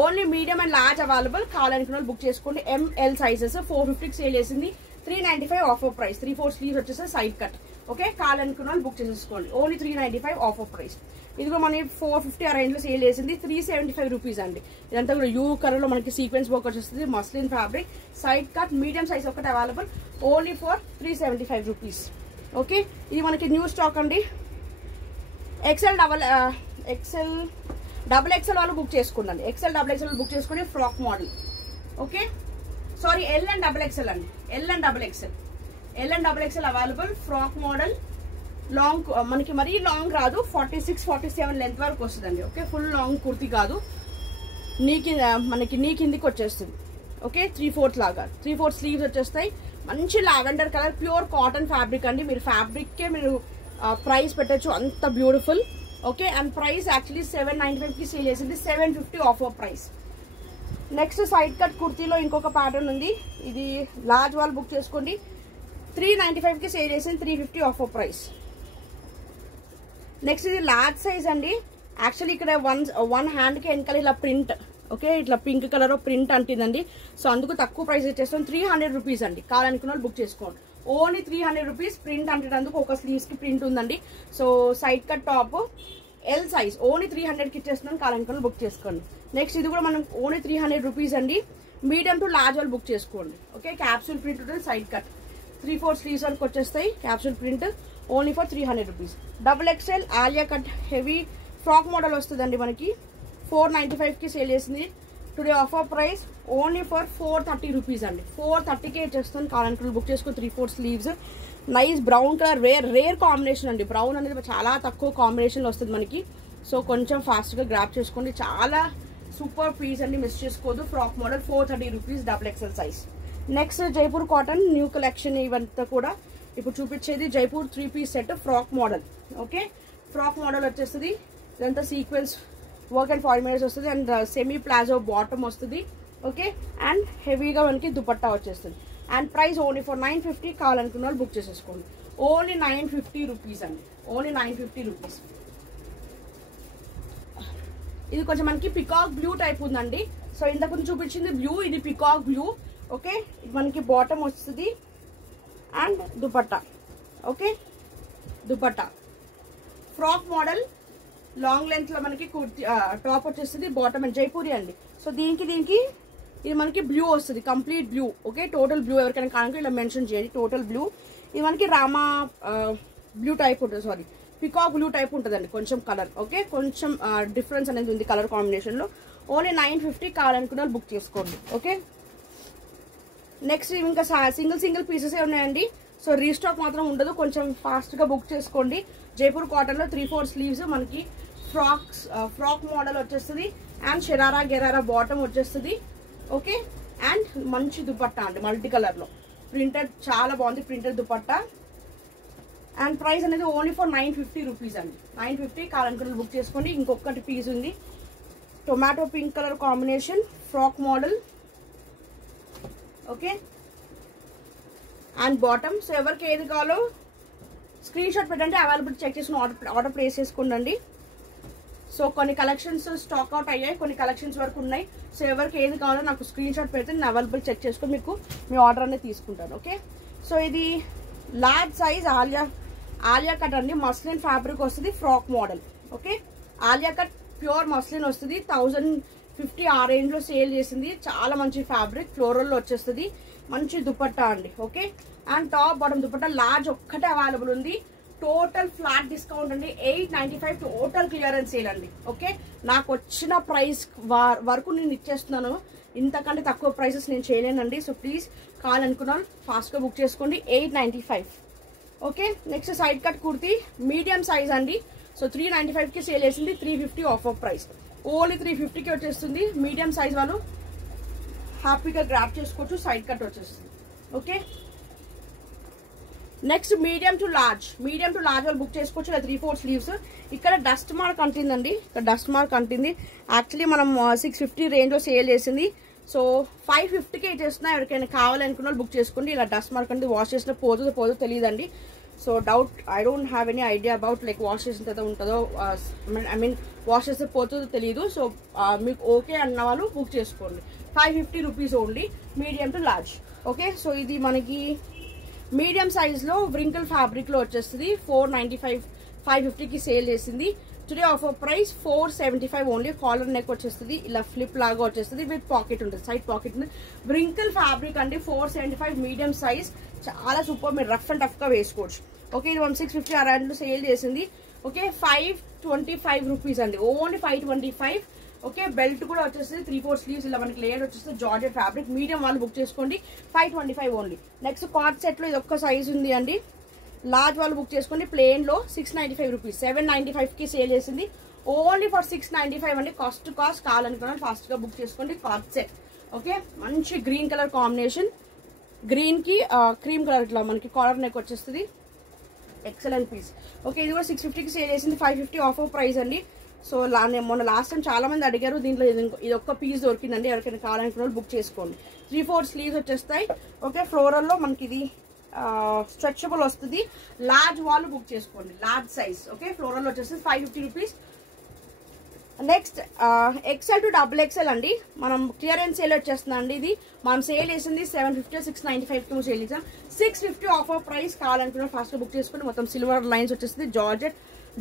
only medium and large available. కావాలనుకున్న వాళ్ళు బుక్ చేసుకోండి. ML సైజెస్ 450కి సేల్ చేసింది, 395 ఆఫర్ ప్రైస్. 3/4 స్లీవ్స్ వచ్చేసి సైడ్ కట్. ఓకే, కావాలనుకున్న వాళ్ళు బుక్ చేసేసుకోండి. Only 395 offer price. ఇదిగో మనకి 450 ఆ రేంజ్ లో సేల్ చేసింది, 375 రూపీస్ అండి. ఇదంతా కూడా యూ కలర్ లో మనకి సీక్వెన్స్ వర్క్ వచ్చేస్తుంది, muslin fabric, side cut, medium size ఒకటి available only for 375 rupees. Okay, ఇది మనకి న్యూ స్టాక్ అండి. డబుల్ ఎక్సెల్ వాళ్ళు బుక్ చేసుకోండి. ఎక్సెల్ డబుల్ ఎక్సెల్ బుక్ చేసుకుని frock model. Okay, sorry, L and double XL అండి, L and double XL available. Frock model long, మనకి మరీ లాంగ్ రాదు, 46-47 లెంత్ వరకు వస్తుందండి. ఓకే, ఫుల్ లాంగ్ కుర్తీ కాదు, మనకి నీ కిందికి వచ్చేస్తుంది. ఓకే, 3/4 లాగా 3/4 స్లీవ్స్ వచ్చేస్తాయి. మంచి lavender colour, pure cotton fabric అండి. మీరు ఫ్యాబ్రిక్కే మీరు ప్రైస్ పెట్టచ్చు, అంత beautiful. Okay, and price actually 795కి సేల్ చేసింది, 750 offer price. Next side cut కుర్తీలో ఇంకొక ప్యాటర్న్ ఉంది, ఇది లార్జ్ వాళ్ళు బుక్ చేసుకోండి. 395కి సేల్ చేసింది, 350 ఆఫర్ ప్రైస్. నెక్స్ట్ ఇది లార్జ్ సైజ్ అండి. యాక్చువల్లీ ఇక్కడ వన్ హ్యాండ్కి వెనకాల ఇలా ప్రింట్, ఓకే, ఇట్లా పింక్ కలర్ ప్రింట్ అంటుందండి. సో అందుకు తక్కువ ప్రైస్ ఇచ్చేస్తాం, 300 రూపీస్ అండి. కావాలనుకున్న వాళ్ళు బుక్ చేసుకోండి. Only 300 rupees. ప్రింట్ అంటేందుకు ఒక స్లీవ్స్ కి ప్రింట్ ఉందండి. So side cut top L size only 300కి ఇచ్చేస్తున్నాం. కావాలనుకున్న బుక్ చేసుకోండి. నెక్స్ట్ ఇది కూడా మనం ఓన్లీ 300 రూపీస్ అండి. మీడియం టు లార్జ్ వాళ్ళు బుక్ చేసుకోండి. ఓకే, క్యాప్సూల్ ప్రింట్ ఉంటుంది, సైడ్ కట్ 3/4 స్లీవ్స్ వరకు వచ్చేస్తాయి, capsule print only for 300 rupees. Double XL Alia cut heavy frock model వస్తుందండి, మనకి 495కి సేల్ చేసింది. Today offer price only for 430 rupees అండి. 430కే ఇచ్చేస్తాను. కావాలనుకున్న బుక్ చేసుకో. 3/4 sleeves, nice brown colour, rare combination అండి. బ్రౌన్ అనేది చాలా తక్కువ కాంబినేషన్ వస్తుంది మనకి. సో కొంచెం ఫాస్ట్గా గ్రాప్ చేసుకోండి. చాలా సూపర్ పీస్ అండి, మిస్ చేసుకోవద్దు. Frock model 430 rupees, double XL size. Next Jaipur cotton new collection, ఇవంతా కూడా ఇప్పుడు చూపించేది Jaipur 3-piece set frock model. Okay, frock model వచ్చేస్తుంది. ఇదంతా సీక్వెన్స్ వర్క్ అండ్ 40 minutes వస్తుంది. అండ్ సెమీ ప్లాజో బాటమ్ వస్తుంది. ఓకే, అండ్ హెవీగా మనకి దుపట్టా వచ్చేస్తుంది. And price only for 950. కావాలనుకున్న వాళ్ళు బుక్ చేసేసుకోండి. ఓన్లీ 950 రూపీస్ అండి. Only 950 rupees. ఇది కొంచెం మనకి పికాక్ బ్లూ టైప్ ఉందండి. సో ఇంతకుముందు చూపించింది బ్లూ, ఇది పికాక్ బ్లూ. ఓకే, ఇది మనకి బాటమ్ వస్తుంది and dupatta. Okay, dupatta frock model long length లో మనకి కుర్తి టాప్ వచ్చేస్తుంది. బాటమ్ అండ్ జైపూరి అండి. సో దీనికి ఇది మనకి బ్లూ వస్తుంది, complete blue. Okay, total blue. ఎవరికైనా కానుక ఇలా మెన్షన్ చేయండి, టోటల్ బ్లూ. ఇది మనకి రామా బ్లూ టైప్ ఉంటుంది, సారీ పికాక్ బ్లూ టైప్ ఉంటుందండి కొంచెం కలర్. ఓకే, కొంచెం డిఫరెన్స్ అనేది ఉంది కలర్ కాంబినేషన్ లో. ఓన్లీ 950. కావాలనుకున్న బుక్ చేసుకోండి. ఓకే, నెక్స్ట్ ఇంకా సింగిల్ పీసెస్ ఉన్నాయండి. సో రీస్టాక్ మాత్రం ఉండదు, కొంచెం ఫాస్ట్ గా బుక్ చేసుకోండి. జైపూర్ కాటన్ లో 3/4 స్లీవ్స్ మనకి ఫ్రాక్ మోడల్ వచ్చేస్తుంది. అండ్ షరారా గెరారా బాటమ్ వచ్చేస్తుంది. ఓకే, అండ్ మంచి దుపట్టా అండి, మల్టీ కలర్ లో ప్రింటెడ్, చాలా బాగుంది ప్రింటెడ్ దుపట్టా. అండ్ ప్రైస్ అనేది ఓన్లీ ఫర్ 950 రూపీస్ అండి. 950. కావాలనుకున్న బుక్ చేసుకోండి. ఇంకొకటి పీస్ ఉంది, tomato pink colour combination frock model. Okay, and bottom. So ఎవరికి ఏది కావాలో స్క్రీన్ షాట్ పెట్టండి, అవైలబుల్ చెక్ చేసుకుని ఆర్డర్ ప్లేస్ చేసుకోండి. సో కొన్ని కలెక్షన్స్ స్టాక్ అవుట్ అయ్యాయి, కొన్ని కలెక్షన్స్ వరకు ఉన్నాయి. సో ఎవరికి ఏది కావాలో నాకు స్క్రీన్ షాట్ పెడితే నేను అవైలబుల్ చెక్ చేసుకుని మీకు మీ ఆర్డర్ అనేది తీసుకుంటాను. ఓకే, సో ఇది లార్జ్ సైజ్ ఆలియా కట్ అండి. మస్లిన్ ఫ్యాబ్రిక్ వస్తుంది, frock model. Okay, Alia cut pure muslin వస్తుంది. 1050 ఆ రేంజ్ లో సేల్ చేసింది. చాలా మంచి ఫ్యాబ్రిక్, ఫ్లోరల్ లో వచ్చేస్తుంది. మంచి దుపట్టా అండి. Okay, and top bottom dupatta large ఒక్కటే అవైలబుల్ ఉంది. టోటల్ ఫ్లాట్ డిస్కౌంట్ అండి. 895 టోటల్ క్లియరెన్స్ సేల్ అండి. ఓకే, నాకు వచ్చిన ప్రైస్ వరకు నేను ఇచ్చేస్తున్నాను. ఇంతకంటే తక్కువ ప్రైసెస్ నేను చేయలేనండి. సో ప్లీజ్ కావాలనుకున్నాను ఫాస్ట్ గా బుక్ చేసుకోండి. 895. Okay, next side cut kurti medium size అండి. సో 395 కి సేల్ చేసింది. 350 ఆఫర్ ప్రైస్. ఓన్లీ 350కి వచ్చేస్తుంది. మీడియం సైజ్ వాళ్ళు హ్యాపీగా గ్రాప్ చేసుకోవచ్చు. సైడ్ కట్ వచ్చేస్తుంది. Okay, next medium to large వాళ్ళు బుక్ చేసుకోవచ్చు. ఇలా 3/4 స్లీవ్స్. ఇక్కడ డస్ట్ మార్క్ అంటుందండి, ఇక్కడ డస్ట్ మార్క్ అంటుంది. యాక్చువల్లీ మనం 650 రేంజ్ లో సేల్ చేసింది. సో 550కి ఇచ్చేస్తున్నా. ఎవరికైనా కావాలనుకున్న వాళ్ళు బుక్ చేసుకోండి. ఇలా డస్ట్ మార్క్ అనేది వాష్ చేసిన పోదో తెలియదండి. So I don't have any idea about like wash చేసిన తర్వాత ఉంటుందో, ఐ మీన్ వాష్ చేస్తే పోతుందో తెలియదు. సో మీకు ఓకే అన్న వాళ్ళు బుక్ చేసుకోండి. 550 rupees only, medium to large. Okay, so ఇది మనకి మీడియం సైజ్ లో వ్రింకిల్ ఫ్యాబ్రిక్ లో వచ్చేస్తుంది. 495 550కి సేల్ చేసింది. Today offer price 475 only. Caller neck వచ్చేస్తుంది, ఇలా ఫ్లిప్ లాగా వచ్చేస్తుంది. విత్ పాకెట్ ఉంటుంది, సైడ్ పాకెట్ ఉంది. వ్రింకిల్ ఫ్యాబ్రిక్ అండి. 475 మీడియం సైజ్, చాలా సూపర్. మీరు రఫ్ అండ్ టఫ్ గా వేసుకోవచ్చు. ఓకే, ఇది 650 అరౌండ్ సేల్ చేసింది. ఓకే, 525 రూపీస్ అండి. ఓన్లీ 525. ఓకే, బెల్ట్ కూడా వచ్చేస్తుంది. 3/4 స్లీవ్స్ ఇలా మనకి లేయర్ వచ్చేస్తుంది. Georgette fabric. మీడియం వాళ్ళు బుక్ చేసుకోండి. 525 ఓన్లీ. నెక్స్ట్ కార్డ్ సెట్ లో ఇది ఒక్క సైజ్ ఉంది అండి. లార్జ్ వాళ్ళు బుక్ చేసుకోండి. ప్లేన్ లో 695 రూపీస్. 795కి సేల్ చేసింది. ఓన్లీ ఫర్ 695 అండి. కాస్ట్ కావాలనుకున్నాను ఫాస్ట్ గా బుక్ చేసుకోండి. Cord set. ఓకే, మంచి గ్రీన్ కలర్ కాంబినేషన్. గ్రీన్ కి క్రీమ్ కలర్ ఇట్లా మనకి కాలర్ నెక్ వచ్చేస్తుంది. Excellent piece. ఓకే, ఇది కూడా 650కి సేల్ చేసింది. 550 ఆఫర్ ప్రైస్ అండి. సో మొన్న లాస్ట్ టైం చాలా మంది అడిగారు, దీంట్లో ఇది ఒక్క పీస్ దొరికిందండి. ఎవరికైనా కావాలనుకున్న వాళ్ళు బుక్ చేసుకోండి. 3/4 స్లీవ్స్ వచ్చేస్తాయి. ఓకే, ఫ్లోరల్ లో మనకి ఇది స్ట్రెచబుల్ వస్తుంది. లార్జ్ వాళ్ళు బుక్ చేసుకోండి, లార్జ్ సైజ్. ఓకే, ఫ్లోరల్ వచ్చేస్తుంది. 550 rupees. Next XL to XXL అండి. మనం క్లియరెన్స్ సేల్ వచ్చేస్తుంది అండి. ఇది మనం సేల్ చేసింది 750 695 సేల్ చేసాం. 650 ఆఫర్ ప్రైస్. కావాలనుకున్న ఫాస్ట్ గా బుక్ చేసుకుని. మొత్తం సిల్వర్ లైన్స్ వచ్చేస్తుంది.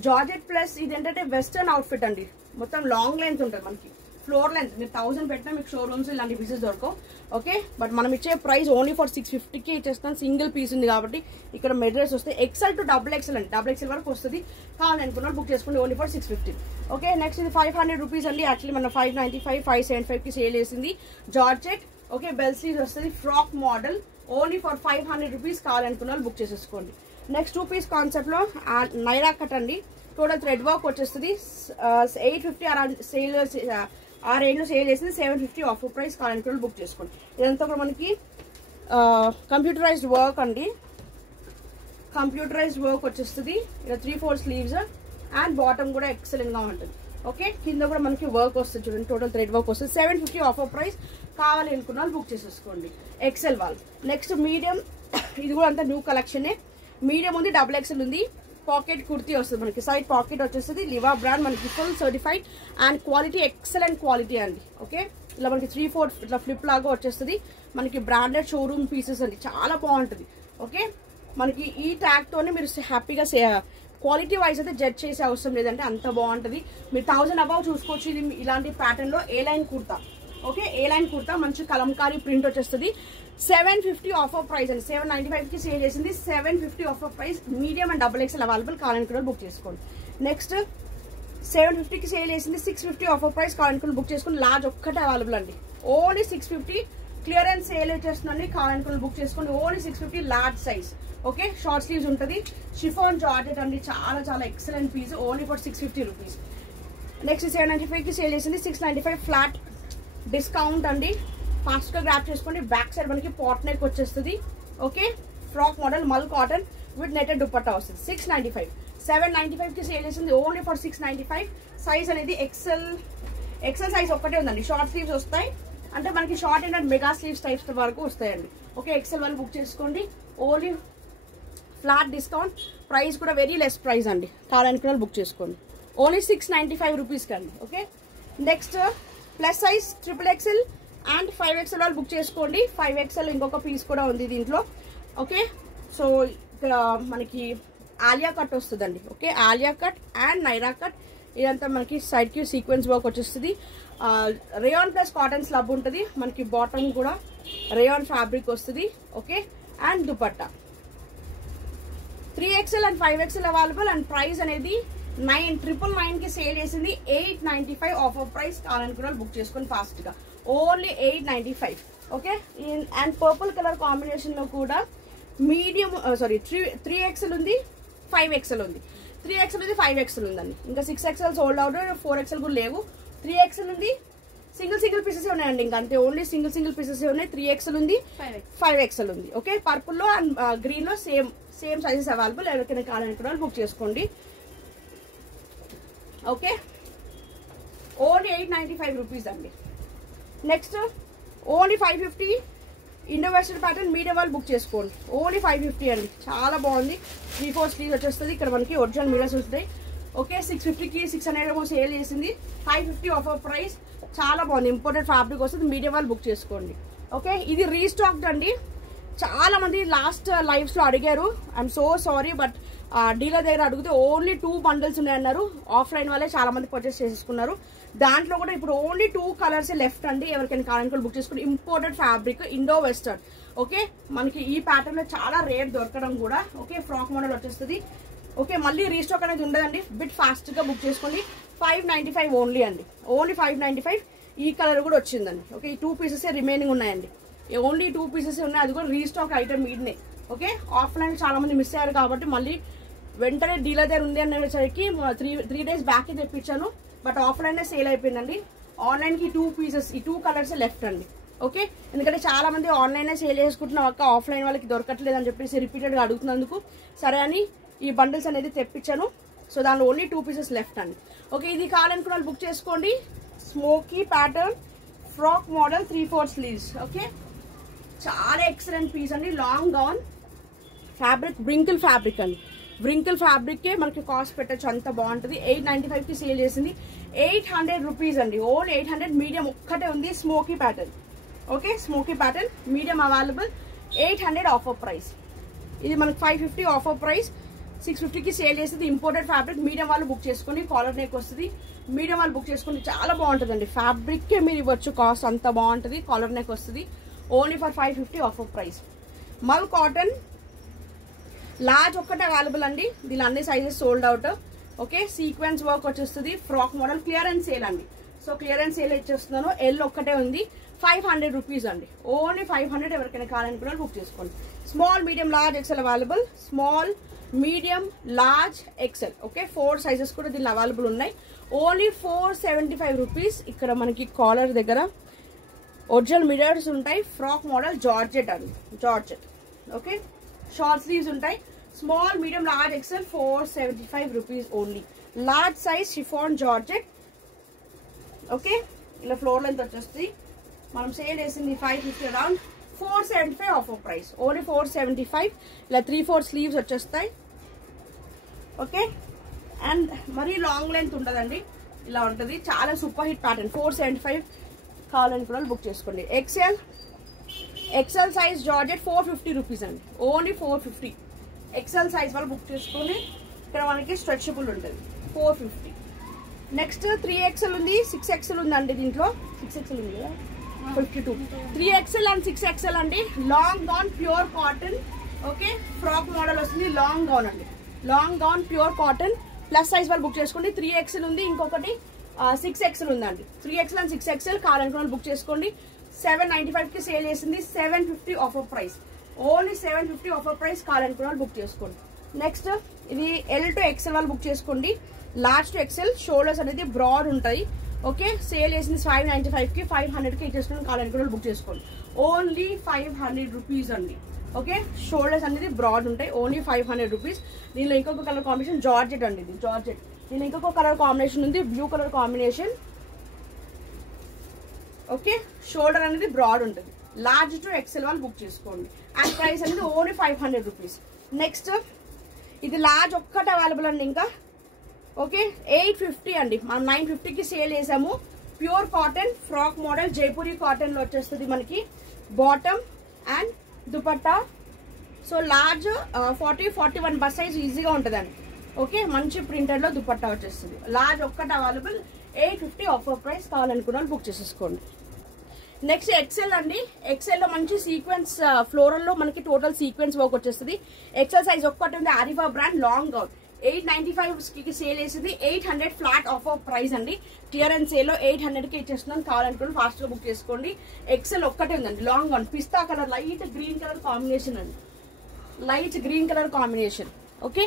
జార్జెట్ ప్లస్ ఇది ఏంటంటే వెస్టర్న్ అవుట్ఫిట్ అండి. మొత్తం లాంగ్ లెంత్ ఉంటుంది మనకి, ఫ్లోర్ లెంత్. మీరు 1000 పెట్టినా మీకు షోరూమ్స్ ఇలాంటి పీసెస్ దొరకవు. ఓకే, బట్ మనం ఇచ్చే ప్రైస్ ఓన్లీ ఫర్ 650కి ఇచ్చేస్తాం. సింగిల్ పీస్ ఉంది కాబట్టి ఇక్కడ మెటీరియల్స్ వస్తాయి. XL to XXL అండి. XXL వరకు వస్తుంది. కావాలనుకున్నారు బుక్ చేసుకోండి. Only for 650. ఓకే, నెక్స్ట్ ఇది 500 రూపీస్ అండి. యాక్చువల్లీ మన 595 575కి సేల్ చేసింది. జార్జెట్. ఓకే, బెల్ స్లీవ్స్ వస్తుంది. Frock model. Only for 500 rupees. కావాలనుకున్నారు బుక్ చేసేసుకోండి. నెక్స్ట్ 2 పీస్ కాన్సెప్ట్ లో నైరా కట్ అండి. టోటల్ థ్రెడ్ వర్క్ వచ్చేస్తుంది. 850 సేల్ ఆ రేంజ్ లో సేల్ చేసింది. 750 ఆఫర్ ప్రైస్. కావాలనుకున్న బుక్ చేసుకోండి. ఇదంతా కూడా మనకి కంప్యూటరైజ్డ్ వర్క్ అండి. కంప్యూటరైజ్డ్ వర్క్ వచ్చేస్తుంది. ఇలా 3/4 స్లీవ్స్ అండ్ బాటమ్ కూడా ఎక్సలెంట్ గా ఉంటుంది. ఓకే, కింద కూడా మనకి వర్క్ వస్తుంది చూడండి, టోటల్ థ్రెడ్ వర్క్ వస్తుంది. 750 ఆఫర్ ప్రైస్. కావాలి అనుకున్న వాళ్ళు బుక్ చేసేసుకోండి. ఎక్సెల్ వాళ్ళు. నెక్స్ట్ మీడియం, ఇది కూడా అంతా న్యూ కలెక్షనే. మీడియం ఉంది, డబుల్ ఎక్సెల్ ఉంది. పాకెట్ కుర్తీ వస్తుంది మనకి, సైడ్ పాకెట్ వచ్చేస్తుంది. లివా బ్రాండ్ మనకి full certified and quality excellent quality అండి. ఓకే, ఇలా మనకి 3/4 ఇట్లా ఫ్లిప్ లాగా వచ్చేస్తుంది. మనకి బ్రాండెడ్ షోరూమ్ పీసెస్ అండి, చాలా బాగుంటుంది. ఓకే, మనకి ఈ ట్యాగ్ తోనే మీరు హ్యాపీగా క్వాలిటీ వైజ్ అయితే జడ్జ్ చేసే అవసరం లేదంటే అంత బాగుంటుంది. మీరు 1000 అబౌవ్ చూసుకోవచ్చు. ఇది ఇలాంటి ప్యాటర్న్ లో ఏ లైన్ కుర్తా. ఓకే, ఏ లైన్ కుర్తా మంచి కలంకారీ ప్రింట్ వచ్చేస్తుంది. 750 ఆఫర్ ప్రైస్ అండి. 795 కి సేల్ చేసింది. 750 offer price. Medium and double XL available. కావాలనుకున్న బుక్ చేసుకోండి. నెక్స్ట్ 750 కి సేల్ చేసింది. 650 ఆఫర్ ప్రైస్. కావాలనుకున్న బుక్ చేసుకుని. లార్జ్ ఒక్కటే అవైలబుల్ అండి. ఓన్లీ 650 క్లియరెన్స్ సేల్ చేస్తుందండి. కావాలనుకున్న బుక్ చేసుకోండి. Only 650 large size. Okay, short sleeves ఉంటుంది. షిఫాన్ జార్జెట్ అండి, చాలా చాలా excellent piece. Only for 650 rupees. Next 795 కి సేల్ చేసింది. 695 ఫ్లాట్ డిస్కౌంట్ అండి. ఫాస్ట్ గా గ్రాప్ చేసుకోండి. బ్యాక్ సైడ్ మనకి పాట్ నెక్ వచ్చేస్తుంది. ఓకే, ఫ్రాక్ మోడల్ మల్ కాటన్ విత్ నెటెడ్ దుపట్టా వస్తుంది. 695. 795 కి సేల్ చేసింది. Only for 695. సైజ్ అనేది ఎక్సెల్ సైజ్ ఒక్కటే ఉందండి. షార్ట్ స్లీవ్స్ వస్తాయి, అంటే మనకి short and mega sleeves types వరకు వస్తాయండి. ఓకే, ఎక్సెల్ వాళ్ళు బుక్ చేసుకోండి. Only flat discount. ప్రైస్ కూడా వెరీ లెస్ ప్రైస్ అండి. కావాలనుకున్న బుక్ చేసుకోండి. ఓన్లీ 695 రూపీస్ కండి. Okay, next plus size XXL and 5XL వాళ్ళు బుక్ చేసుకోండి. 5XL ఇంకొక పీస్ కూడా ఉంది దీంట్లో. ఓకే, సో ఇక్కడ మనకి ఆలియా కట్ వస్తుందండి. Okay, Alia cut and Naira cut. ఇదంతా మనకి సైడ్ కి సీక్వెన్స్ వర్క్ వచ్చేస్తుంది. రేయాన్ ప్లస్ కాటన్ స్లబ్ ఉంటుంది. మనకి బాటమ్ కూడా రేయాన్ ఫ్యాబ్రిక్ వస్తుంది. Okay, and dupatta. 3XL and 5XL available. And price అనేది 999 కి సేల్ చేసింది. 895 ఆఫర్ ప్రైస్. కావాలనుకున్న బుక్ చేసుకొని ఫాస్ట్ గా. Only 895. Okay, and purple colour combination లో కూడా మీడియం 3XL ఉంది, 5XL ఉంది. 3XL ఉంది, 5XL ఉందండి. ఇంకా 6XL సోల్డ్ అవుట్, 4XL కూడా లేవు. 3XL ఉంది. సింగిల్ పీసెస్ ఉన్నాయండి. ఇంకా అంతే, ఓన్లీ సింగిల్ పీసెస్ ఉన్నాయి. 3XL ఉంది, 5XL ఉంది. ఓకే, పర్పుల్ లో అండ్ గ్రీన్ లో సేమ్ సైజెస్ అవైలబుల్. ఎవరికైనా కావాలనుకున్న బుక్ చేసుకోండి. ఓకే, ఓన్లీ 895 రూపీస్ అండి. Next only 550 Indo western pattern medium వాళ్ళు బుక్ చేసుకోండి. ఓన్లీ 550 అండి. చాలా బాగుంది. 3/4 స్లీవ్స్ వచ్చేస్తుంది. ఇక్కడ మనకి ఒరిజినల్ మీడియాస్ వస్తాయి. ఓకే, 650కి 600 సేల్ చేసింది. 550 ఆఫర్ ప్రైస్. చాలా బాగుంది. ఇంపోర్టెడ్ ఫ్యాబ్రిక్ వస్తుంది. మీడియం వాళ్ళు బుక్ చేసుకోండి. ఓకే, ఇది రీస్టాక్డ్ అండి. చాలా మంది లాస్ట్ లైవ్స్ లో అడిగారు. I'm so sorry, but dealer దగ్గర అడిగితే ఓన్లీ 2 బండిల్స్ ఉన్నాయన్నారు. ఆఫ్లైన్ వాళ్ళే చాలా మంది పర్చేస్ చేసుకున్నారు. దాంట్లో కూడా ఇప్పుడు ఓన్లీ 2 కలర్స్ లెఫ్ట్ అండి. ఎవరికైనా కావాలనుకుని బుక్ చేసుకుని. Imported fabric, Indo western. Okay, మనకి ఈ ప్యాటర్న్ లో చాలా రేర్ దొరకడం కూడా. ఓకే, ఫ్రాక్ మోడల్ వచ్చేస్తుంది. ఓకే, మళ్ళీ రీస్టాక్ అనేది ఉండదండి. బిట్ ఫాస్ట్ గా బుక్ చేసుకోండి. 595 ఓన్లీ అండి. ఓన్లీ 595. ఈ కలర్ కూడా వచ్చిందండి. ఓకే, ఈ 2 పీసెస్ రిమైనింగ్ ఉన్నాయండి. ఓన్లీ 2 పీసెస్ ఉన్నాయి. అది కూడా రీస్టాక్ ఐటమ్ మీదనే. ఓకే, ఆఫ్లైన్ చాలా మంది మిస్ అయ్యారు కాబట్టి మళ్ళీ వెంటనే డీలర్ దగ్గర ఉంది అనేసరికి 3 days బ్యాక్ తెప్పించాను. బట్ ఆఫ్లైన్ సేల్ అయిపోయిందండి. ఆన్లైన్ కి 2 పీసెస్, ఈ 2 కలర్స్ లెఫ్ట్ అండి. ఓకే, ఎందుకంటే చాలా మంది ఆన్లైన్ సేల్ చేసుకుంటున్నాం అక్క, ఆఫ్లైన్ వాళ్ళకి దొరకట్లేదు అని చెప్పేసి రిపీటెడ్ గా అడుగుతున్నందుకు సరే అని ఈ బండిల్స్ అనేది తెప్పించాను. సో దానిలో ఓన్లీ 2 పీసెస్ లెఫ్ట్ అండి. ఓకే, ఇది కావాలనుకున్న వాళ్ళు బుక్ చేసుకోండి. Smoky pattern frock model 3/4 sleeves. Okay, చాలా ఎక్సలెంట్ పీస్ అండి. లాంగ్ గౌన్ ఫ్యాబ్రిక్, బ్రింకిల్ ఫ్యాబ్రిక్ అండి. బ్రింకిల్ ఫ్యాబ్రిక్ కే మనకి కాస్ట్ పెట్టచ్చు. అంత బాగుంటుంది. 895 కి సేల్ చేసింది. 800 రూపీస్ అండి. ఓన్లీ 800. మీడియం ఒక్కటే ఉంది. Smoky pattern. Okay, smoky pattern medium available. 800 offer price. ఇది మనకి 550 ఆఫర్ ప్రైస్. 650 కి సేల్ చేస్తుంది. Imported fabric. మీడియం వాళ్ళు బుక్ చేసుకుని. కాలర్ నెక్ వస్తుంది. మీడియం వాళ్ళు బుక్ చేసుకుని. చాలా బాగుంటుందండి. ఫ్యాబ్రిక్ కే మీరు ఇవ్వచ్చు. కాస్ట్ అంత బాగుంటుంది. కాలర్ నెక్ వస్తుంది. Only for 550 offer price. మల్ కాటన్ లార్జ్ ఒక్కటే అవైలబుల్ అండి. దీని అన్ని sizes sold out. Okay, sequence work వచ్చేస్తుంది. ఫ్రాక్ మోడల్ క్లియరెన్స్ సేల్ అండి. సో క్లియరెన్స్ సేల్ ఇచ్చేస్తున్నాను. ఎల్ ఒక్కటే ఉంది. 500 రూపీస్ అండి. ఓన్లీ 500. ఎవరికైనా కావాలనుకున్న బుక్ చేసుకోండి. Small, medium, large, XL available. Small, medium, large, XL. Okay, 4 sizes కూడా దీనిలో అవైలబుల్ ఉన్నాయి. Only 475 rupees. ఇక్కడ మనకి కాలర్ దగ్గర ఒరిజినల్ మిరర్స్ ఉంటాయి. ఫ్రాక్ మోడల్ జార్జెట్ అండి. జార్జెట్. ఓకే, షార్ట్ స్లీవ్స్ ఉంటాయి. Small medium large XL 475 rupees only. Large size chiffon georgette. Okay, ఇలా ఫ్లోర్ లెంత్ వచ్చేస్తుంది. మనం సేల్ చేసింది 550 అరౌండ్ 475 ఆఫర్ ప్రైస్. ఓన్లీ 475. ఇలా 3/4 స్లీవ్స్ వచ్చేస్తాయి. ఓకే, అండ్ మరీ లాంగ్ లెంత్ ఉండదండి, ఇలా ఉంటుంది. చాలా సూపర్ హిట్ ప్యాటర్న్. 475 కావాలని కూడా బుక్ చేసుకోండి. ఎక్సెల్ సైజ్ జార్జెట్ 450 రూపీస్ అండి. ఓన్లీ 450. ఎక్సెల్ సైజ్ వాళ్ళు బుక్ చేసుకోండి. ఇక్కడ మనకి స్ట్రెచబుల్ ఉంటుంది. 450. నెక్స్ట్ 3XL ఉంది, 6XL ఉందండి. దీంట్లో 6XL ఉంది కదా, 52. 3XL అండ్ 6XL అండి. Long gown pure cotton. Okay, frock model వస్తుంది. లాంగ్ గౌన్ అండి, long gown pure cotton. Plus size వాళ్ళు బుక్ చేసుకోండి. 3XL ఉంది, ఇంకొకటి 6XL ఉందండి. 3XL అండ్ 6XL కావాలనుకున్న బుక్ చేసుకోండి. 795 కి సేల్ చేసింది. 750 offer price. Only 750 offer price. కావాలనుకున్న బుక్ చేసుకోండి. నెక్స్ట్ ఇది L to XL వాళ్ళు బుక్ చేసుకోండి. Large to XL. షోల్డర్స్ అనేది బ్రాడ్ ఉంటాయి. ఓకే, సేల్ చేసింది 595 కి. 500 కి ఇచ్చేసుకుని కావాలనుకున్న బుక్ చేసుకోండి. ఓన్లీ 500 రూపీస్ అండి. ఓకే, షోల్డర్స్ అనేది బ్రాడ్ ఉంటాయి. Only 500 rupees. దీనిలో ఇంకొక కలర్ కాంబినేషన్ జార్జెట్ అండి. ఇది జార్జెట్. దీనిలో ఇంకొక కలర్ కాంబినేషన్ ఉంది, blue colour combination. Okay, shoulder అనేది బ్రాడ్ ఉంటుంది. లార్జ్ టు XL వాళ్ళు బుక్ చేసుకోండి. అండ్ ప్రైస్ అనేది ఓన్లీ 500 రూపీస్. నెక్స్ట్ ఇది లార్జ్ ఒక్కటి అవైలబుల్ అండి ఇంకా. ఓకే, 850 అండి. మనం 950కి సేల్ చేసాము. Pure cotton frock model Jaipuri cotton లో వచ్చేస్తుంది మనకి. Bottom and dupatta. So large 40-41 bus size ఈజీగా ఉంటుందండి. ఓకే, మంచి ప్రింటెడ్ లో దుపట్టా వచ్చేస్తుంది. లార్జ్ ఒక్కటి అవైలబుల్. 850 offer price. కావాలనుకున్న బుక్ చేసేసుకోండి. నెక్స్ట్ XL అండి. XL లో మంచి సీక్వెన్స్ ఫ్లోరల్ లో మనకి టోటల్ సీక్వెన్స్ వర్క్ వచ్చేస్తుంది. XL సైజ్ ఒక్కటి ఉంది. Arifa brand long gown. 895 కి సేల్ చేసింది. 800 ఫ్లాట్ ఆఫర్ ప్రైస్ అండి. క్లియరెన్స్ సేల్ లో 800 కి ఇచ్చేస్తున్నాం. కావాలనుకుని ఫాస్ట్ గా బుక్ చేసుకోండి. XL ఒక్కటే ఉందండి. Long gown pista colour, light green colour combination అండి. Light green colour combination. Okay,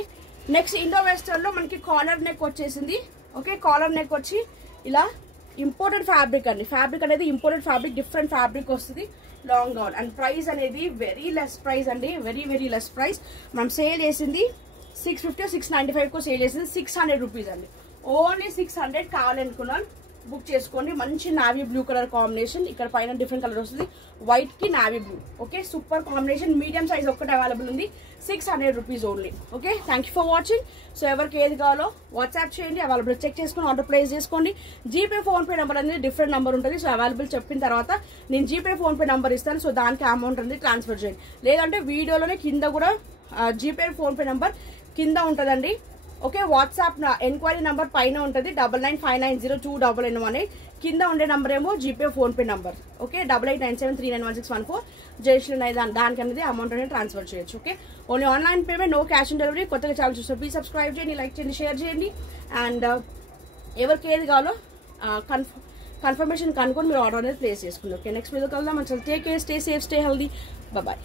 next Indo western లో మనకి కాలర్ నెక్ వచ్చేసింది. ఓకే, కాలర్ నెక్ వచ్చి ఇలా ఇంపోర్టెడ్ ఫ్యాబ్రిక్ అండి. ఫ్యాబ్రిక్ అనేది ఇంపోర్టెడ్ ఫ్యాబ్రిక్, డిఫరెంట్ ఫ్యాబ్రిక్ వస్తుంది. Long gown. అండ్ ప్రైస్ అనేది వెరీ లెస్ ప్రైస్ అండి. Very less price. మనం సేల్ చేసింది 650 695 కు సేల్ చేసింది. 600 రూపీస్ అండి. ఓన్లీ 600. కావాలనుకున్నాను బుక్ చేసుకోండి. మంచి నావీ బ్లూ కలర్ కాంబినేషన్. ఇక్కడ పైన డిఫరెంట్ కలర్ వస్తుంది. వైట్ కి navy blue. Okay, super combination. Medium size ఒక్కటి అవైలబుల్ ఉంది. 600 rupees only. Okay, thank you for watching. So ఎవరికి ఏది కావాలో వాట్సాప్ చేయండి. అవైలబుల్ చెక్ చేసుకుని ఆర్డర్ ప్లేస్ చేసుకోండి. జీపే ఫోన్పే నెంబర్ అనేది డిఫరెంట్ నెంబర్ ఉంటుంది. సో అవైలబుల్ చెప్పిన తర్వాత నేను జీపే ఫోన్పే నెంబర్ ఇస్తాను. సో దానికి అమౌంట్ అనేది ట్రాన్స్ఫర్ చేయండి. లేదంటే వీడియోలోనే కింద కూడా జీపే ఫోన్పే నెంబర్ కింద ఉంటుందండి. ఓకే, వాట్సాప్ ఎంక్వైరీ నెంబర్ పైన ఉంటుంది. 9959029918. కింద ఉండే నెంబర్ ఏమో GPay PhonePe number. Okay, 8897391614. Jayasree దానికి అనేది అమౌంట్ అనేది ట్రాన్స్ఫర్ చేయొచ్చు. Okay, only online payment, no cash on delivery. కొత్తగా ఛానల్ చూస్తే ప్లీజ్ సబ్స్క్రైబ్ చేయండి, లైక్ చేయండి, షేర్ చేయండి. అండ్ ఎవరికి ఏది కావాలో కన్ఫర్మేషన్ కనుక్కొని మీరు ఆర్డర్ అనేది ప్లేస్ చేసుకోండి. ఓకే, నెక్స్ట్ వీడియో కలుద్దాం. Take care, stay safe, stay healthy. Bye.